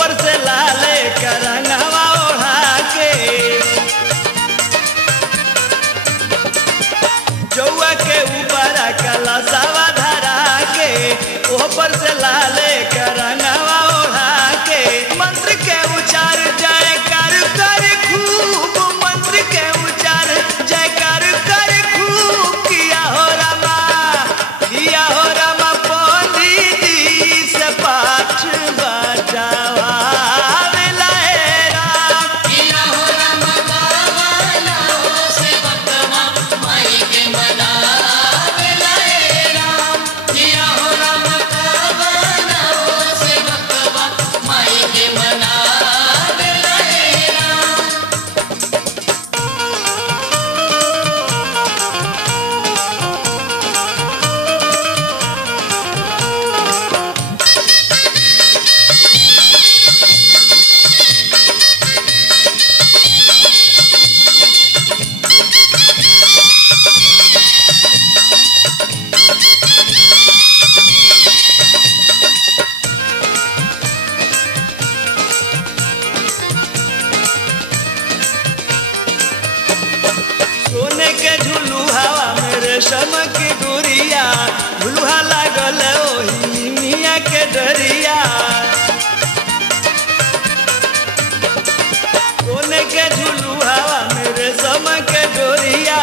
ऊपर से लाले करंगवा ओढ़ा के जौआ के ऊपर कलशवा धरा के ऊपर से लाले करंगवा ओढ़ा के मंत्र के उच्चार जयकार कर खूब मंत्र के उच्चार जयकार कर खूब किया हो रामा पंडित जी से पाठ बजावा रेशम की डोरिया झुलुहा लागल ओही मिया के डरिया सोने के झुलुहा में रेशम के डोरिया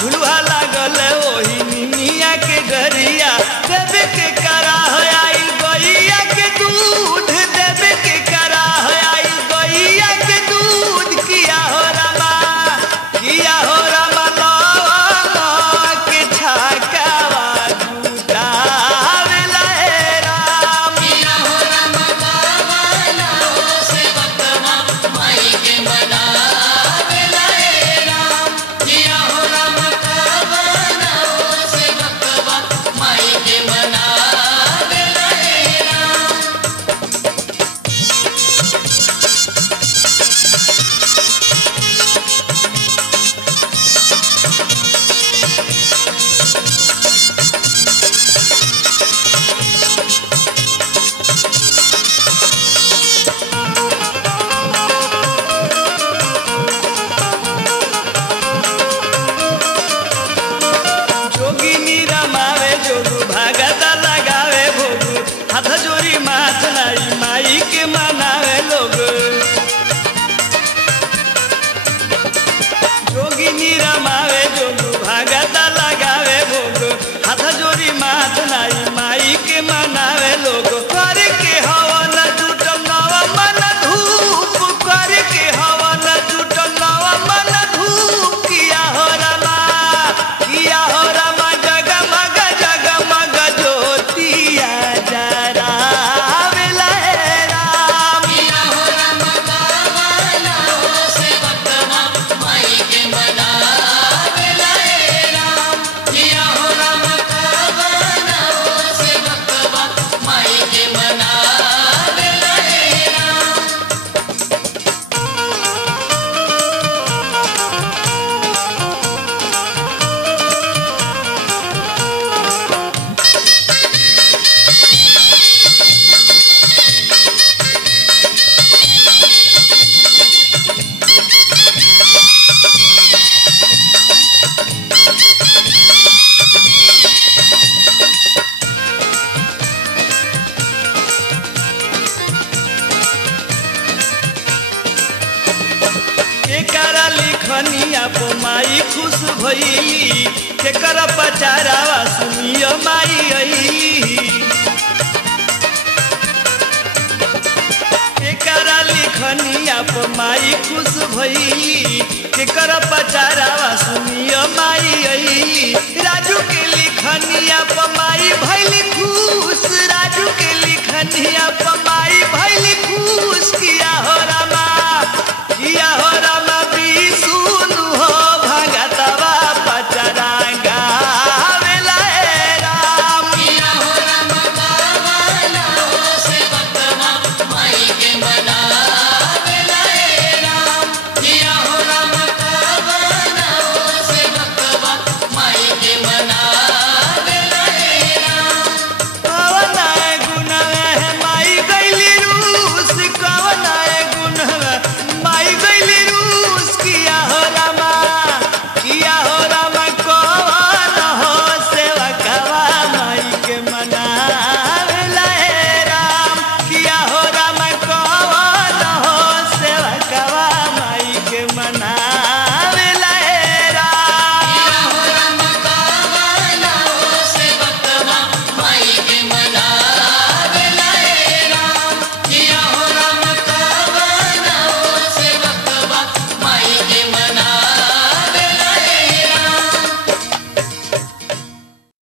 झुलुहा लागल ओही मिया के डरिया देवे के कराह आई गैया के दूध देवे के कराह आई गैया के दूध किया हो रामा माई के मनावे लोग जोगिनी रमावे जोग भागता लगावे भोग हाथ जोड़ी माथ नाई माई के मनावे लोग कर के हवन जुटल नव मन धूप कर के हवन जुटल नव मन धूप किया हो रामा जगमग ज्योतिया जरा केकरा लिखनिया पो माई खुश भइली केकरा पचारावा सुनियो माई अइली केकरा लिखनिया पो माई खुश भइली केकरा पचारावा सुनियो माई अइली राजू के